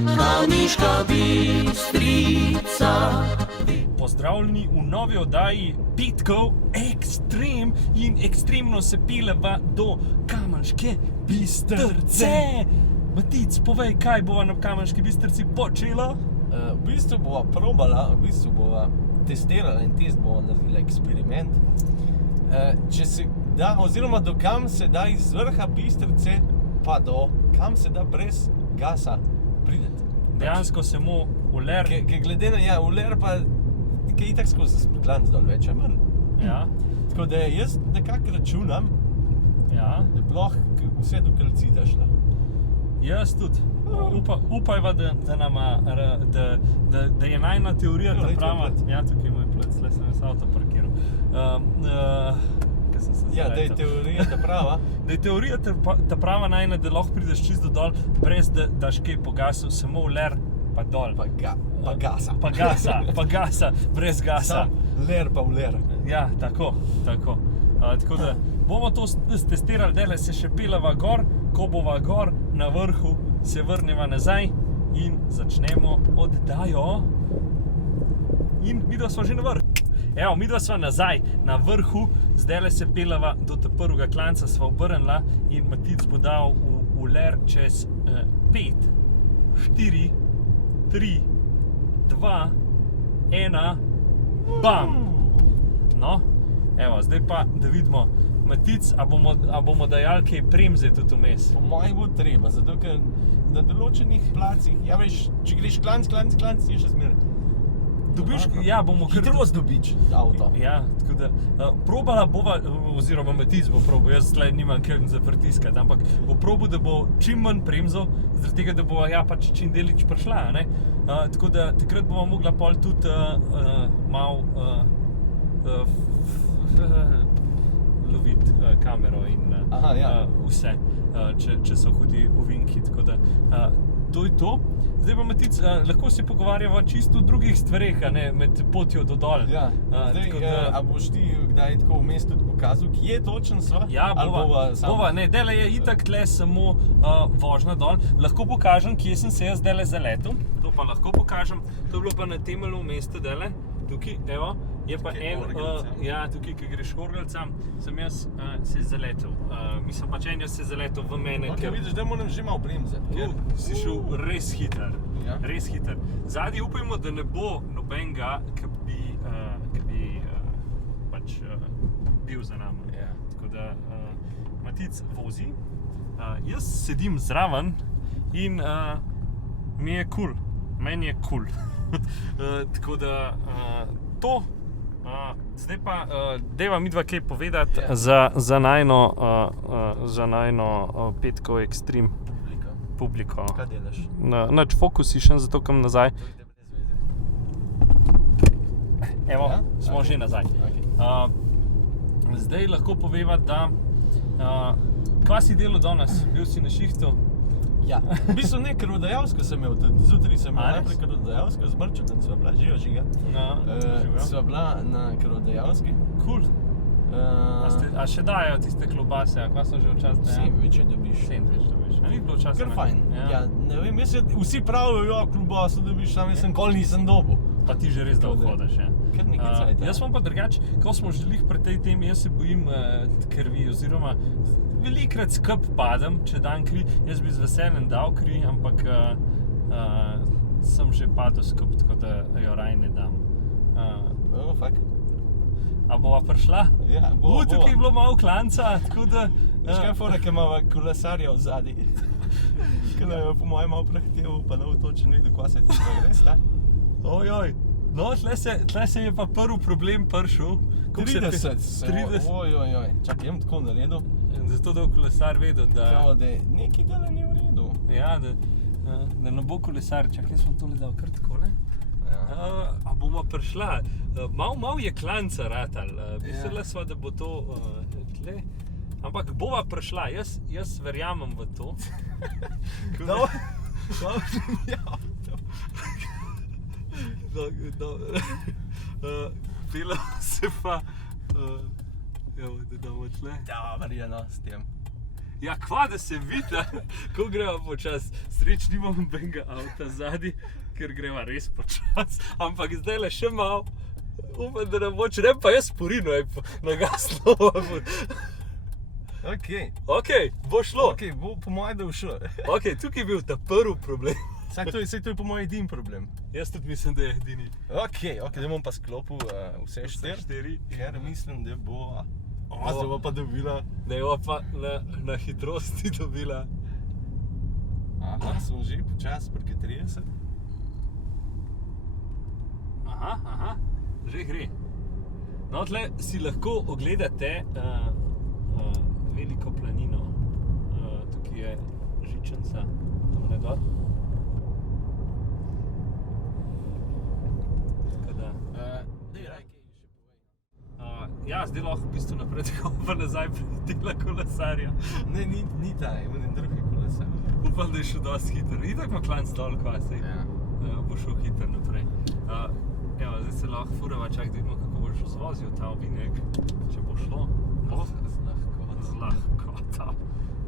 Kamniška Bistrica. Pozdravljeni v novi oddaji Petkov Ekstrem in ekstremno se peleva do Kamniške Bistrice. Matic, povej, kaj bova na Kamniški Bistrici počela? V bistvu bova probala, bova testirala in bova naredila eksperiment. Če se da, oziroma do kam se da iz vrha Bistrice, pa do kam se da brez gasa prideti. Dejansko samo v ler. Glede na v ler pa je itak skozi Spretlanc dol več, a manj. Ja. Tako da jaz nekako računam, Ja. da bi lahko vse do Kalcita šla. Jaz tudi. Upajva, da je najna teorija ta prava. Ja, tukaj je moj plec, tle sem jaz avto parkiral. Kaj sem se Ja, da je teorija ta prava. Da je teorija ta prava najna, da lahko prideš čisto dol, brez da daš kaj pogasil, samo v ler pa dol. Pa gasa. Pa gasa, brez gasa. Sam ler pa v ler. Ja, tako. Tako da bomo to testirali, dele se še pelava gor, ko bova gor na vrhu, se vrneva nazaj in začnemo oddajo. In midva sva že na vrhu. Evo, midva sva nazaj na vrhu, zdajle se pelava do prvega klanca, sva obrnila in Matic bo dal v ler čez 5, 4, 3, 2, 1, bam! No, evo, zdaj pa, da vidimo, Matic, a bomo dajali kaj premze tudi vmes? Po mojem bo treba, zato ker na določenih placih, ja veš, če greš klanc, je še zmeraj. Dobiš, ja, bomo kar... Hitrost dobič avto. Ja, tako da, probala bova, oziroma Matic bo probal, jaz tle nimam kaj za pritiskati, ampak bo probal, da bo čim manj premzal, zaradi tega, da bova ja pač čim delič prišla, ne? Tako da takrat bova mogla pol tudi malo loviti kamero in Aha, ja. vse, če so hudi ovinki, tako da to je to. Zdaj pa Matic, lahko se pogovarjava čisto o drugih stvareh, a ne, med potjo do dol. Ja, zdaj, a boš ti kdaj tako vmes tudi pokazal, kje točno sva? Ja, bova, ne, dele je itak tle samo vožnja dol. Lahko pokažem, kje sem se jaz dele zaletel. To pa lahko pokažem. To je bilo pa na temeljno mesto dele. Tukaj, evo, je pa ja, tukaj, ki greš Horgalcam, sem jaz se zaletel. Mislim pač jaz se zaletel v mene. Ok, vidiš, da moram že malo bremzati. Si šel res hiter, Ja. res hiter. Zadnji upajmo, da ne bo nobenega, ki bi pač bil za nami. Ja. Tako da Matic vozi, jaz sedim zraven in mi je kul, meni je kul. Tako da to, zdaj pa deva midva kaj povedati za najno Petkov Ekstrem publiko. Kaj delaš? Nič, fokus išem, zato kam nazaj. Evo, Ja? smo že nazaj. Okay. Zdaj lahko poveva, da kva si delal danes? Bil si na šihtu? Ja, v bistvu ne, krvodajalsko sem imel tudi. Zjutraj sem imel A, res? najprej krvodajalsko, z Mrčetem sva bila, živa. Sva bila na krvodajalski. Cool. A še dajo tiste klobase, a kva so že včasih dajali? Sendviče dobiš. Sendvič dobiš, a ni bilo včasih? Kar fajn. Ja, ne vem, vsi pravijo, ja, klobaso dobiš, sam jaz sem kol nisem dobil. Pa ti že res dolgo hodiš, ja. Kar nekaj cajta. Jaz sem pa drugače, ko smo želeli pri tej temi, jaz se bojim krvi, oziroma velikokrat skup padem, če dam kri. Jaz bi z veseljem dal kri, ampak sem že padel skup, tako da jo raj ne dam. Fak. A bova prišla? Ja, bova. Tukaj je bilo malo klanca, tako da... Veš kaj fora, ki imava kolesarja vzadi? Ki nam je po mojem malo prehiteval, pa ne točno vedel, kva se tega res, ta? Ojoj, no, tle se je pa prvi problem prišel. 30. Ojoj, čakaj, jem tako naredil. Zato da bo kolesar vedel, da... Kao, da nekaj dela ni v redu. Ja, da ne bo kolesar, čakaj, jaz sem tole dal kar takole. A bomo prišla, malo je klanca ratal, mislila sva, da bo to tle, ampak bova prišla, jaz verjamem v to. Pela se pa, evo, da damo tle. Dobar je, no, s tem. Ja, kva da se vidi, ko greva počas. Sreč nimam nobenega avta zadaj, ker greva res počas. Ampak zdaj le še malo. Upam, da ne bo če pa jaz sporino je nagasno. Ok, bo šlo. Ok, bo po mojem, da bo šlo. Ok, tukaj je bil ta prvi problem. Saj to je po mojem edini problem. Jaz tudi mislim, da je edini. Ok, da bom pa sklopil vse štiri. Ker mislim, da bo... Zdaj bo pa dobila... Da je pa na hitrosti dobila. Aha, sem že počas prek 30. Aha, že gre. No, tle si lahko ogledate veliko planino. Tukaj je žičenca, tamle gor. Ja, zdaj lahko v bistvu naprej pa nazaj prihitela kolesarja. Ne, ni ta, je v drugi kolesar. Upam, da je šel dosti hiter. Itak ima klanc dol, kva sej. Bo šel hiter naprej. Evo, zdaj se lahko furava, čak, da vidimo, kako boš zvozil ta ovinek. Če bo šlo. Z lahkoto.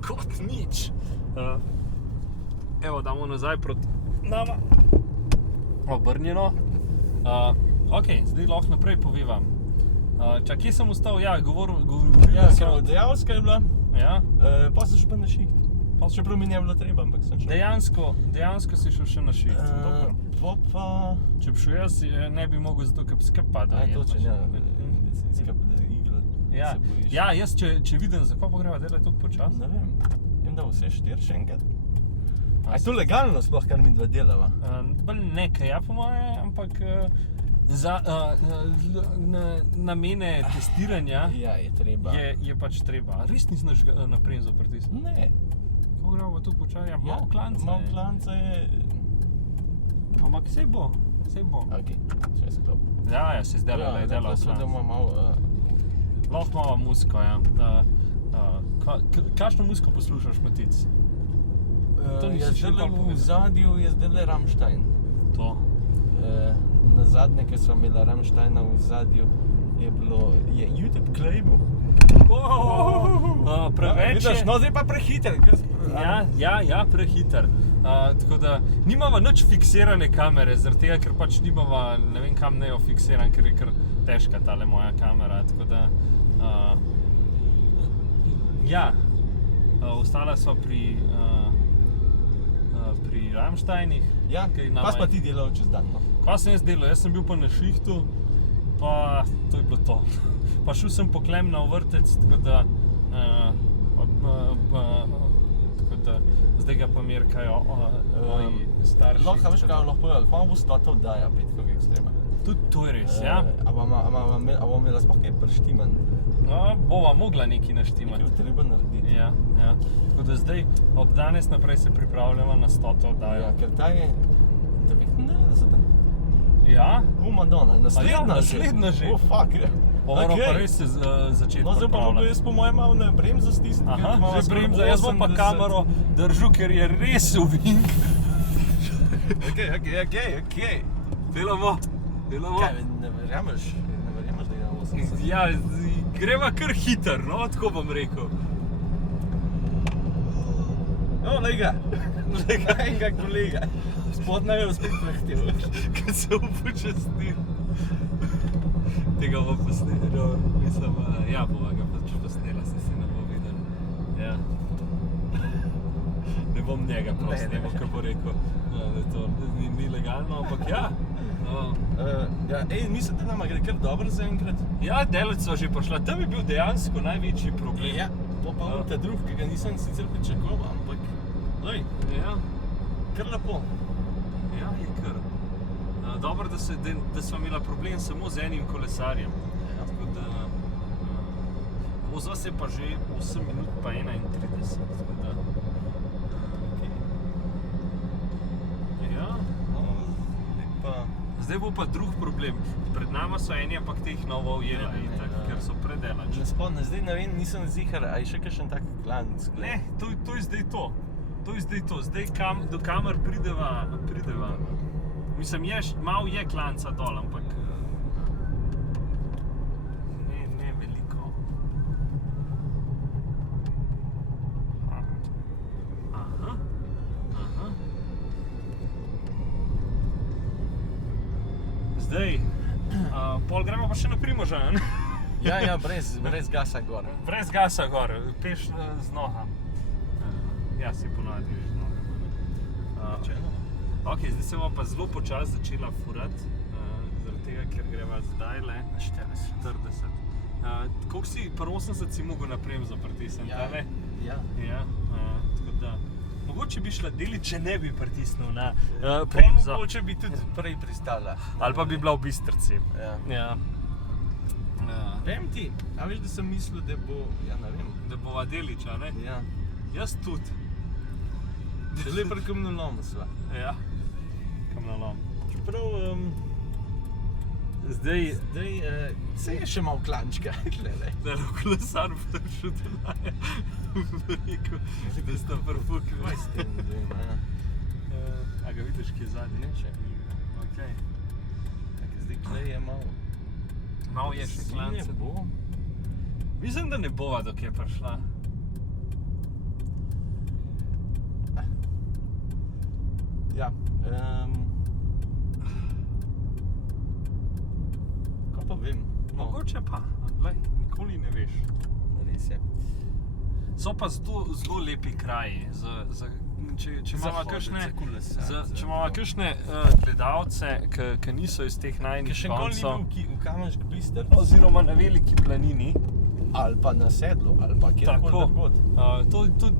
Kot nič. Evo, damo nazaj proti nama. Obrnjeno. Ok, zdaj lahko naprej povevam. Čak, kje sem ostal? Ja, govoril Ja, Dejavska je bila. Ja. Pa sem šel pa na šiht. Čeprav mi ni bilo treba, ampak sem šel. Dejansko si šel še na šiht. Pa... Če bi šel jaz, ne bi mogel zato, ker bi skrb padal. Točen, ja. Skrb, da igla se bojiš. Ja, jaz če vidim, zakaj pa greva delati toliko počas? Ne vem. Vem, da bo vse 4 še enkrat. A je to legalno sploh, kar mi dva delava? Bolj nekaj, ja po moje, ampak za namene testiranja je treba. Je pač treba. Res nisem na bremzo pritisnil? Ne. Ko gremo tu počasi, malo klanca je. Malo klanca je. Ampak sej bo. Ok, še sklop. Ja, se zdaj je delal klanc. Da ima malo... Lahko malo muziko, ja. Kakšno muziko poslušaš, Matic? V zadju je zdaj Rammstein. To? Na zadnje, ki smo imeli Rammsteina v zadju, je YouTube Klejbo. Preveč je... No, zdaj pa prehiter. Ja, prehiter. Tako da nimava nič fiksirane kamere, zaradi tega, ker pač nimava, ne vem kam ne jo fiksiran, ker je kar težka tale moja kamera, tako da... Ja, ostala sva pri Rammsteinih. Ja, kaj pa ti delal čez dan? Kaj sem jaz delal? Jaz sem bil pa na šihtu, pa to je bilo to. Pa šel sem po Klemna v vrtec, tako da zdaj ga pa merkajo moji starši. Veš kaj, lahko povedal, pa bo stota vdaja Petkov ekstrema. Tudi to je res, ja. A bomo imela sploh kaj prštiman? Bova mogla nekaj naštimati. Nekaj treba narediti. Ja. Tako da zdaj, od danes naprej se pripravljamo na 100. oddajo. Ja, ker ta je 99. Ja? Madonna, naslednja že. Fuck, ja. Moram pa res se začeti pripravljati. No, zdaj pa bo jaz po mojem malo na bremzo stisniti. Aha, že bremzo, jaz bom pa kamero držal, ker je res uvink. Ok. Delamo. Kaj, ne verjameš, da je na 80? Ja, greva kar hiter, no, tako bom rekel. No, lega. Enega kolega. Spodnja je spet prehtel. Kad se upočasnil. Tega bom posnel, mislim, ja, bova ga pač posnela, se ne bo videl. Ja. Ne bom njega prosnemo, ko bo rekel, da to ni legalno, ampak ja. Mislim, da nama gre kar dobro zaenkrat. Ja, daleč so že prišla. Tam je bil dejansko največji problem. Ja, to pa ta drug, ki ga nisem sicer pričakoval, ampak... Ja. Kar lepo. Ja, je kar. Dobro, da smo imela problem samo z enim kolesarjem. Tako da... Vozva se pa že 8 minut pa 31. Tako da... Ja. Zdaj bo pa drug problem. Pred nama so eni, ampak teh novo ujela, ker so predelač. Zdaj ne vem, nisem zihar, a je še kakšen tak klanc? Ne, to je zdaj to. Zdaj do kamer prideva. Mislim, malo je klanca dol, ampak ne veliko. Zdaj, pol gremo pa še na Primoža, ne? Ja, brez gasa gor. Brez gasa gor, peš z noha. Ja, si ponavadi z noha. Ok, zdaj se bomo pa zelo počasi začela furati, zaradi tega, ker greva zdaj le na 40. Koliko si, pri 80 si mogel naprej zapritisniti, ali? Ja. Ja, tako da, mogoče bi šla deli, če ne bi pritisnil na Premzo. Mogoče bi tudi prej pristala. Ali pa bi bila v Bistrci. Ja. Vem ti, a veš, da sem mislil, da bo, ja ne vem. Da bova Deliča, ne? Ja. Jaz tudi. Šele pri kamnolomu sva. Ja, kamnolom. Čeprav, Zdaj, se je še malo klančka, glede. da je kolesar vtršil telaje v reku, da sta prfukli. Kaj s tem, ne vem, A ga vidiš, ki je zadnji? Ne, še. Okej. Tako zdaj klej je malo. Malo je še klance. Ne bo. Mislim, da ne bova, dok je prišla. Ja, kaj pa vem? No, Mogoče pa, glej, nikoli ne veš. res je. So pa zelo lepi kraji, če imamo kakšne gledalce, ki niso iz teh najnižjih Še nikoli ni koncev, bil v Kamenški Bistrci. oziroma na veliki planini. Ali pa na sedlu, ali pa kjerkoli drugod.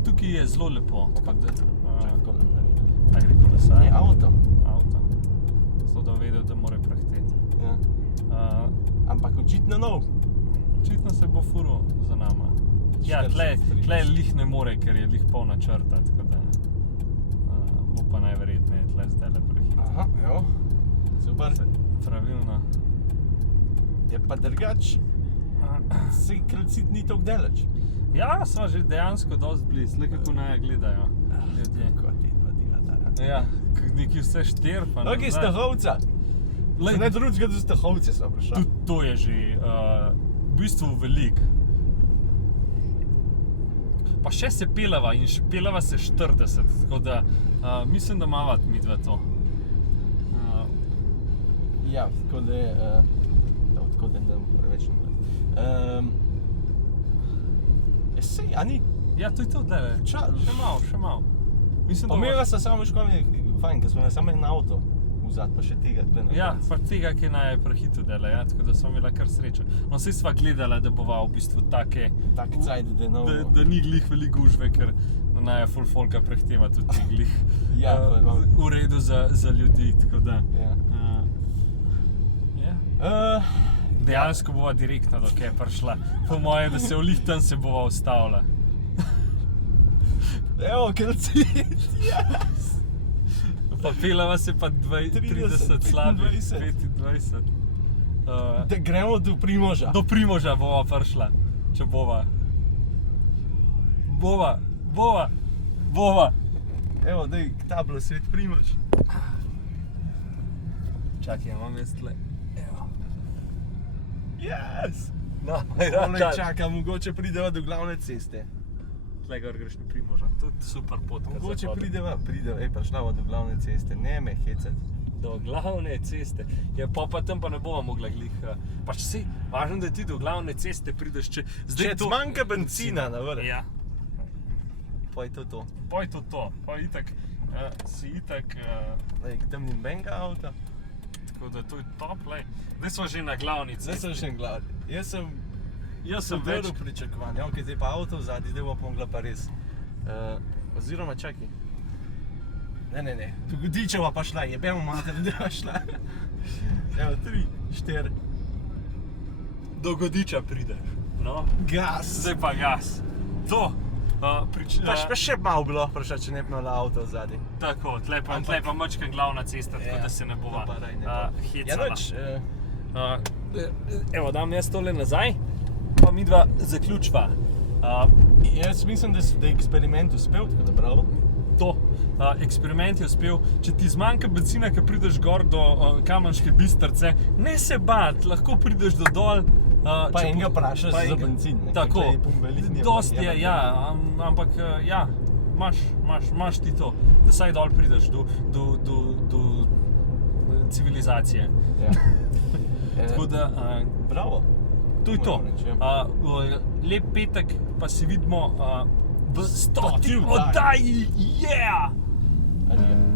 Tukaj je zelo lepo. Čakaj, tako nam naredil. A gre kolesar? Ne, avto. Avto. Zato da vedel, da mora prahteti. Ja. Ampak očitno nov. Očitno se bo furil za nama. Ja, 40, tle lih ne more, ker je lih polna črta, tako da bo pa najverjetneje tle zdajle prehitil. Aha, evo. Super. Pravilno. Je pa drugač, se Kranjcit ni toliko daleč. Ja, smo že dejansko dosti blizu, le kako naj gledajo ljudje. Kako te dva divata. Ja, neki vse štir pa Ok, Stahovca. Lej, Ne drugega do Stahovce sem prišel. tudi to je že v bistvu velik. Pa še se pelava in pelava se 40, tako da mislim, da imava midva to. Ja, tako da je, tako da ne dam preveč naprej. Sej, a ni? Ja, to je to, daj, še malo. Mislim, da Pomeva se samo škoda, fajn, ker smo samo en avto vzad, pa še tega tle na ja, koncu. pa tega, ki naj prehitu dela, ja, tako da smo imela kar srečo. No, saj sva gledala, da bova v bistvu take, Tak cajt, da je novo. da ni glih veliko gužve, ker naj full folka prehteva tudi ni glih Ja, to je malo. v redu za ljudi, tako da. Ja. Ja. Dejansko bova direktno do kje prišla. Po moje, da se v Lihten se bova ustavila. Evo, Kranjcit, yes! Pa pelava se pa 30 slabih, 25. 25. Da gremo do Primoža. Do Primoža bova prišla, če bova. Bova. Evo, daj, tablo Svet Primož. Čakaj, imam jaz tle. Evo. Yes! No, Ole, čakaj, mogoče prideva do glavne ceste. Tle gor greš na Primoža, tudi super pot. Mogoče prideva, prišla do glavne ceste, ne me hecat. Do glavne ceste. Ja, pa tam pa ne bova mogla glih. Pač sej, važno, da ti do glavne ceste prideš, če Če ti manjka bencina na vrh, Ja, pa je to. pa je to. Pa itak, si itak, Lej, tam ni nobenega avta. tako da to je top, lej. Zdaj smo že na glavni Zdaj cesti. sem še en glavni. Jaz sem več. Vrl pričakovanja, ok, zdaj pa avto vzadi, zdaj bo pomogla pa res. Oziroma, čakaj. Ne, do Godičeva pa šla, jebemo mater, da je šla. Evo, 3, 4. Do Godiča prideš. No, Gas! zdaj pa gas. To. Pa še malo bi lahko prišla, če ne bi imela avto vzadi. Tako, tle pa mačka glavna cesta, tako da se ne bova to pa raj ne bo. Ja, hecala. noč, Evo, dam jaz tole nazaj, pa midva zaključva. jaz mislim, da je eksperiment uspel, tako da bravo. To, eksperiment je uspel. Če ti zmanjka benzina, ko prideš gor do Kamenške Bistrce, ne se bat, lahko prideš do dol. Pa enega vprašaš za bencin, ne, Tako, ker tle je pumbelin, dosti je, ja, ampak ja, imaš ti to, da saj dol prideš do civilizacije. Ja. Tako da, Bravo. to je to. Moram reči, ja. Lep petek, pa se vidimo v 100. oddaji. oddaji. Yeah! Adijo.